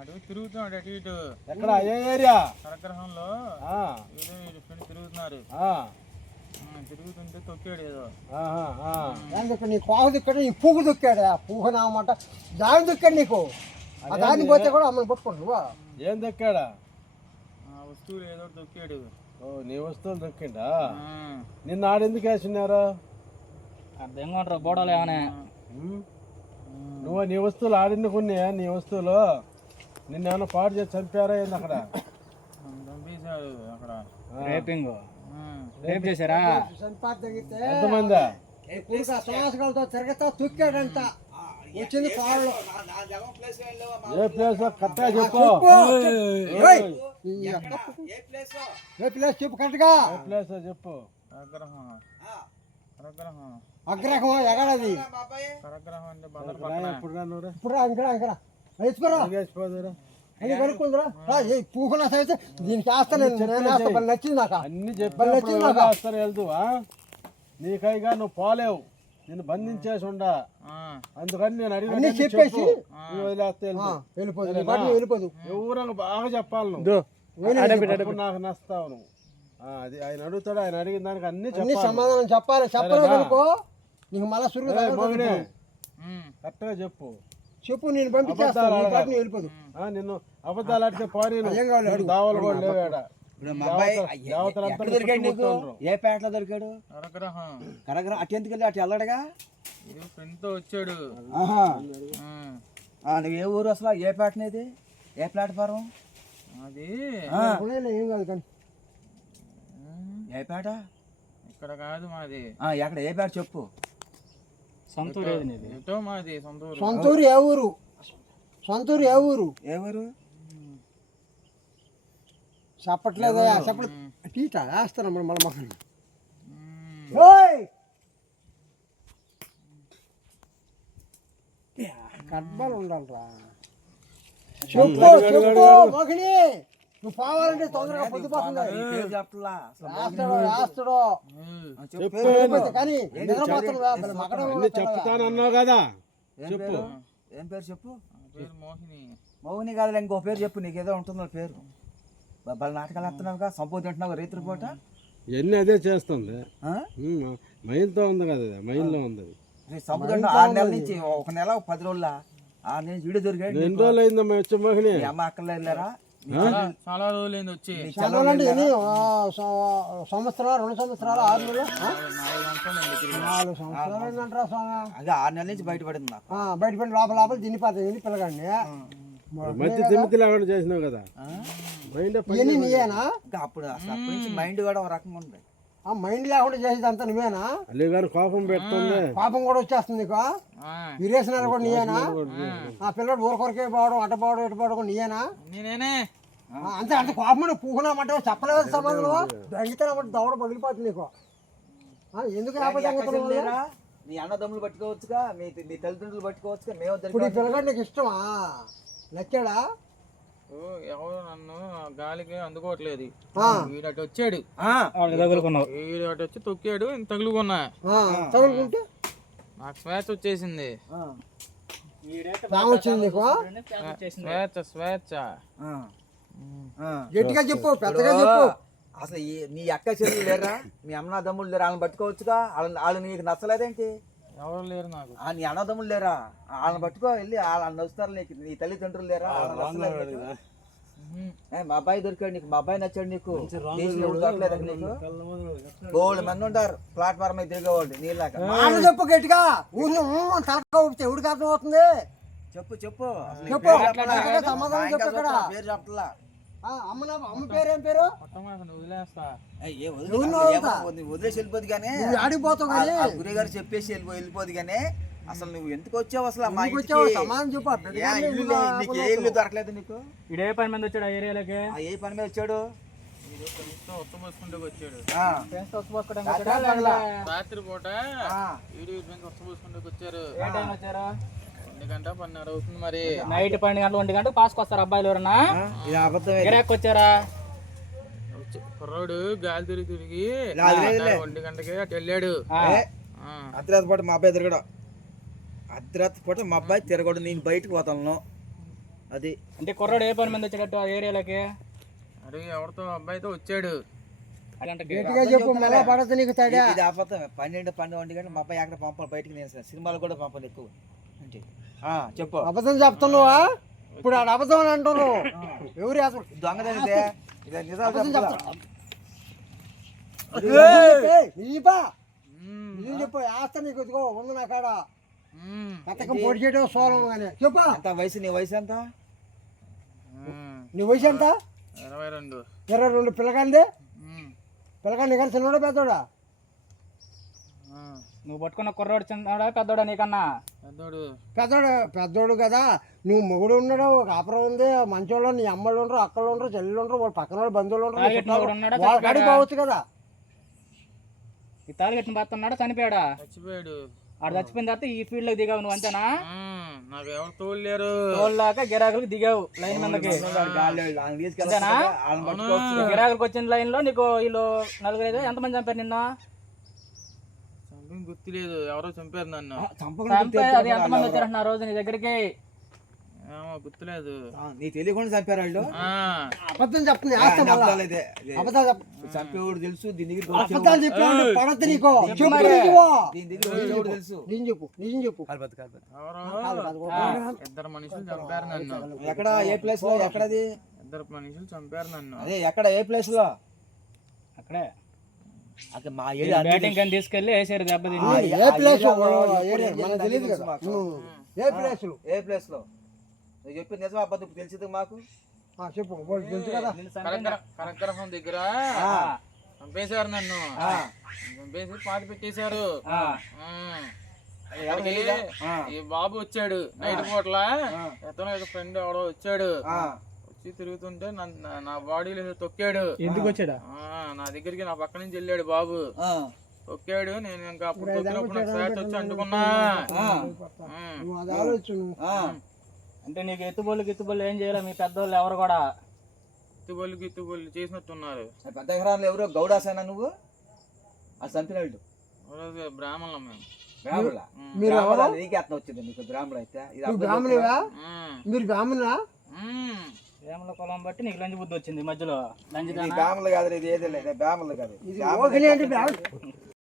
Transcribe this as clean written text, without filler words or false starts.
అటు తిరుగుతున్నాడు అటు ఇటు. ఎక్కడ ఏ ఏరియా? కరగ్రహంలో ఫ్రెండ్ తిరుగుతున్నారు. తిరుగుతుంటే తొక్కాడు ఏదో. నీ కోహ దొక్కాడు, నీ పూగు దొక్కాడు. ఆ పూహ నామాట దాని దొక్కాడు నీకు. ఆ దాన్ని పోతే కూడా అమ్మని పట్టుకోండి. ఏం దొక్కాడా? వస్తువులు ఏదో తొక్కాడు. ఓ నీ వస్తువులు దొక్కిండా? నిన్న ఆడెందుకు వేసినారు? అర్థంగా ఉంటారు బోడలు ఏమన్నా. నువ్వు నీ వస్తువులు ఆడినుకున్నాయా? నీ వస్తువులు నిన్నేమన్నా పాడు చేసి చంపారా ఏంది అక్కడ? చంపేశాడు అక్కడ. రేపింగ్ రేప్ చేశారా? ఎంతమంది? శ్వాసకాలతో తిరగతా తొక్కాడంట. వచ్చింది కాళ్ళు. ఏ ప్లేస్ కరెక్ట్గా చెప్పు. ఏ ప్లేస్ చెప్పు కరెక్ట్గా. ఏ ప్లేస్ చెప్పు. అగ్రహం ఎగడది. ఇప్పుడు ఇక్కడ వేసిపోదురా అది కనుక్కుందిరా. పూకున్నా సైతే దీనికి వేస్తాను. నచ్చింది నాకు. అన్ని చెప్పి వెళ్తువా? నీకైగా నువ్వు పోలేవు, నేను బంధించేసి ఉండా. అందుకని నేను అడిగి చెప్పేసి వెళ్ళిపోదు. ఎవరు బాగా చెప్పాలి నువ్వు. నాకు నస్తావు నువ్వు. అది ఆయన అడుగుతాడు, ఆయన అడిగిన దానికి అన్ని సమాధానం చెప్పాలి. చెప్పలేదు అనుకో నీకు మళ్ళా సురుగు. కరెక్ట్గా చెప్పు. నేను పంపించేస్తాను. వెళ్ళిపోదు. నిన్ను అబద్ధాలు ఆడితే పారి దావలు కూడా లేవాడా? ఏ పేటలో దొరికాడు? కరగ్రహం. అటు ఎందుకు వెళ్ళి అటు వెళ్ళడుగా? ఫ్రెండ్ తో వచ్చాడు. నువ్వు ఏ ఊరు అసలు? ఏ పేటనేది? ఏ ప్లాట్ఫారం అది? ఏం కాదు కానీ ఏ పేట? ఇక్కడ కాదు మాది. ఎక్కడ? ఏ పేట చెప్పు. సొంతూరు మాది. సొంతూరు ఏ ఊరు? సొంతూరు ఏ ఊరు? ఏ ఊరు చెప్పట్లేదు. చెప్పలేదు. టీటా వేస్తాను మళ్ళీ మొక్కలు. కర్మాలు ఉండాలిరా. చెప్పు చెప్పు మొగిని. నువ్వు పోవాలంటే తొందరగా పొద్దుపోతుంది. కానీ చెప్తానన్నావు కదా, చెప్పు. ఏం పేరు చెప్పు. మోహిని. మోహిని కాదు, ఇంకో పేరు చెప్పు. నీకేదో ఉంటుందో పేరు. బాగా నాటకాలు వేస్తున్నావుగా, సంపూర్తి అంటున్నావు రైతుల పూట. ఇవన్నీ అదే చేస్తుంది. మైల్తో ఉంది కదా, మైల్లో ఉంది. సంపూర్తి 6 నెలల నుంచి, 1 నెల 10 రోజుల 6 నెలల వీడియో దొరికాడు. 2 రోజులు అయిందమ్మా వచ్చి మోహిని. అమ్మ అక్కర్లో వెళ్ళారా? చాలా రోజులైంది వచ్చి. సంవత్సరాలు 2 సంవత్సరాలు 6 నెలలు 4 సంవత్సరాలు అంటారా స్వామి. అదే 6 నెలల నుంచి బయటపడింది. బయటపడి లోపల తినిపోతాయి పిల్లగాడిని. మధ్య తిమ్మికి లేకుండా చేసినావు కదా. నీయేనా? అప్పుడు అసలు అప్పటి నుంచి మైండ్ కూడా ఒక రకంగా ఉంది. ఆ మైండ్ లేకుండా చేసేది అంతా నువ్వేనా? గారు కోపం పెడుతుంది. పాపం కూడా వచ్చేస్తుంది నీకు. విరేసినారు కూడా నీయేనా? ఆ పిల్లడు ఊరకొరకే పోవడం, అట్ట పోవడం, ఇటు పోవడం నీయేనా? నేనే. అంతే అంత కోపం పూకున్నామంటే చెప్పలేదు. సంబంధం దంగితేనమాట దవడ పగిలిపోతుంది నీకు. ఎందుకు నీ అన్నదమ్ములు పట్టుకోవచ్చుగా, నీ తల్లిదండ్రులు పట్టుకోవచ్చుగా. మేము ఇప్పుడు ఈ పిల్లగాడు నీకు ఇష్టమా? నచ్చాడా? ఎవరు నన్ను గాలికి అందుకోవట్లేదు. వీడటు వచ్చాడు, వీడటు వచ్చి తొక్కాడు, తగులుకున్నా. తగులుకుంటే నాకు స్వేచ్ఛ వచ్చేసింది. స్వేచ్ఛ. గట్టిగా చెప్పు, పెద్దగా చెప్పు. అసలు నీ అక్క చెల్లెలు లేరా? మీ అన్నదమ్ములు లేరా? వాళ్ళని పట్టుకోవచ్చుగా. వాళ్ళు నీకు నచ్చలేదేంటి? ఎవరు లేరు నాకు. నీ అన్నదమ్ములు లేరా? వాళ్ళని పట్టుకో వెళ్ళి. వాళ్ళని వస్తారు నీకు. నీ తల్లిదండ్రులు లేరా? మా అబ్బాయి దొరికాడు నీకు. మా అబ్బాయి నచ్చాడు నీకు. దొరకలేదు నీకు. 3 మంది ఉంటారు ప్లాట్ఫామ్ మీద తిరిగేవాళ్ళు నీళ్ళగా. చెప్పు గట్టిగా. ఊళ్ళో తలక ఊపితే ఎవడికి అర్థం అవుతుంది? చెప్పు చెప్పు సమాధానం చెప్పు. పేరు చెప్పలా. అమ్మ పేరు ఏం పేరు? వదిలేసి వెళ్ళిపోదు కానీ ఆడిపోతావు. గురి గారు చెప్పేసి వెళ్ళిపోదు కానీ అసలు నువ్వు ఎందుకు వచ్చావు? అసలు సమాధానం చెప్పు. నీకు ఏ ఇల్లు దొరకలేదు నీకు? ఇడే 10 మంది వచ్చాడు ఆ ఏరియాలోకి. ఏ పని మీద వచ్చాడు? రాత్రి పూట వచ్చారు. 1 గంట 12 అవుతుంది. మరి నైట్ 12 గంటలు 1 గంటకు పాస్కి వస్తారు అబ్బాయిలు ఎవరన్నా? వచ్చారా? కుర్రాడు గాలి తిరిగి 1 గంటకి అటు వెళ్ళాడు. అర్ధరాత్రి పూట మా అబ్బాయి తిరగడు. అర్ధరాత్రి పూట మా అబ్బాయి తిరగడు. నేను బయటకు పోతాను. అది అంటే కుర్రాడు ఏ పని మీద వచ్చేటట్టు ఆ ఏరియాలోకి అరే ఎవరితో అబ్బాయితో వచ్చాడు. అలాంటి గట్టిగా చెప్పు మెల్ల పడదు నీకు తడా. ఇది అబద్ధం. 12 గంటలు మా అబ్బాయి ఎక్కడ పంపాలి బయటికి నేను సినిమాలు కూడా పంపాలి ఎక్కువ అంటే చెప్పు. అబద్ధం చెప్తున్నావా? ఇప్పుడు ఆడ అబద్ధం అని అంటున్నావు. ఎవరు అసలు దొంగదే ఇది నిజాలు అబద్ధం చెప్తా. చెప్తున్నా. నీపా నిజం చెప్పు. ఆస్త నీకు ఇదిగో ఉంది నా కాడ. పథకం పొడి చేయడం సోలం కానీ చెప్పా. ఎంత వయసు? నీ వయసు ఎంత? నీ వయసు ఎంత? 22. 22 పిల్లగాంది. పిల్లగాండి కానీ చిన్నోడా పెద్దోడా? నువ్వు పట్టుకున్న కుర్రాడు చిన్నోడా పెద్దోడా నీకన్నా? పెద్దోడు కదా. నువ్వు మొగుడు ఉన్నాడు, ఒక ఆపరం ఉంది, మంచోళ్ళు, నీ అమ్మలు ఉండరు, అక్కలు ఉండరు, చెల్లెలు ఉండరు, వాళ్ళ పక్కన వాళ్ళు బంధువులు ఉండరు, వాళ్ళ కాడికి పోవచ్చు కదా. ఈ తాలిగట్టిన భర్త ఉన్నాడా చనిపోయాడా? చచ్చిపోయాడు. ఆడు చచ్చిపోయిన తర్వాత ఈ ఫీల్డ్ లోకి దిగావు నువ్వు అంతేనా? నాకు ఎవరు తోలేరు. తోళ్ళాక గిరాకులకు దిగావు లైన్ మీదకి. గిరాకులకు వచ్చిన లైన్ లో నీకు వీళ్ళు 4-5 ఎంతమంది చంపారు నిన్న? గుర్తులేదు, ఎవరో చంపారు నన్ను. అది ఎంతమంది వచ్చారంటున్నా రోజు నీ దగ్గరికి? ఏమో గుర్తులేదు. నీ తెలియకుండా చంపారు వాళ్ళు. అబద్ధం చెప్తుంది. అబద్ధాలు చంపేవాడు తెలుసు, దీని దగ్గర అబద్ధాలు చెప్పాడు పడద్దు నీకు. దీని దగ్గర వచ్చేవాడు తెలుసు. నిజం చెప్పు, నిజం చెప్పు. ఎవరో 2 మనుషులు చంపారు నన్ను. ఎక్కడ? ఏ ప్లేస్ లో? ఎక్కడది? 2 మనుషులు చంపారు నన్ను. అదే ఎక్కడ? ఏ ప్లేస్ లో? అక్కడే అక్కడ మా ఏరియా బ్యాటింగ్ అని తీసుకెళ్లి వేసారు దెబ్బ. ఏ ప్లేస్ మనకు తెలియదు కదా. ఏ ప్లేస్? ఏ ప్లేస్ లో? నువ్వు చెప్పింది నిజమా అబద్ధం తెలిసింది మాకు? చెప్పు, తెలుసు కదా. కనకగ్రహం దగ్గర చంపేశారు నన్ను. చంపేసి పాతి పెట్టేశారు. ఈ బాబు వచ్చాడు నైట్ పూట్ల. ఎతనో ఫ్రెండ్ ఎవడో వచ్చాడు. వచ్చి తిరుగుతుంటే నా బాడీలో తొక్కాడు. ఎందుకు వచ్చాడా? నా దగ్గరికి నా పక్క నుంచి వెళ్ళాడు బాబు. తొక్కాడు. నేను ఇంకా అప్పుడు తొక్కినప్పుడు నాకు స్క్రాచ్ వచ్చి అంటుకున్నా. అంటే నీకు ఎత్తుబొళ్ళు ఏం చేయాలి మీ పెద్దోళ్ళు ఎవరు కూడా? ఎత్తుబొళ్ళు చేసినట్టున్నారు. పెద్ద ఎకరాలు ఎవరో గౌడాసేనా నువ్వు? అది చంపినట్టు బ్రాహ్మణులం మేము. బ్రాహ్మణ నీకే అర్థం వచ్చింది. నీకు బ్రాహ్మణ అయితే బ్రాహ్మణువా? మీరు బ్రాహ్మణులా? బ్రాహ్మణ కులం బట్టి నీకు లంచి బుద్ధి వచ్చింది మధ్యలో. లంచి బ్రాహ్మణులు కాదు, ఇది ఏదో లేదు. బ్రాహ్మణులు కాదు.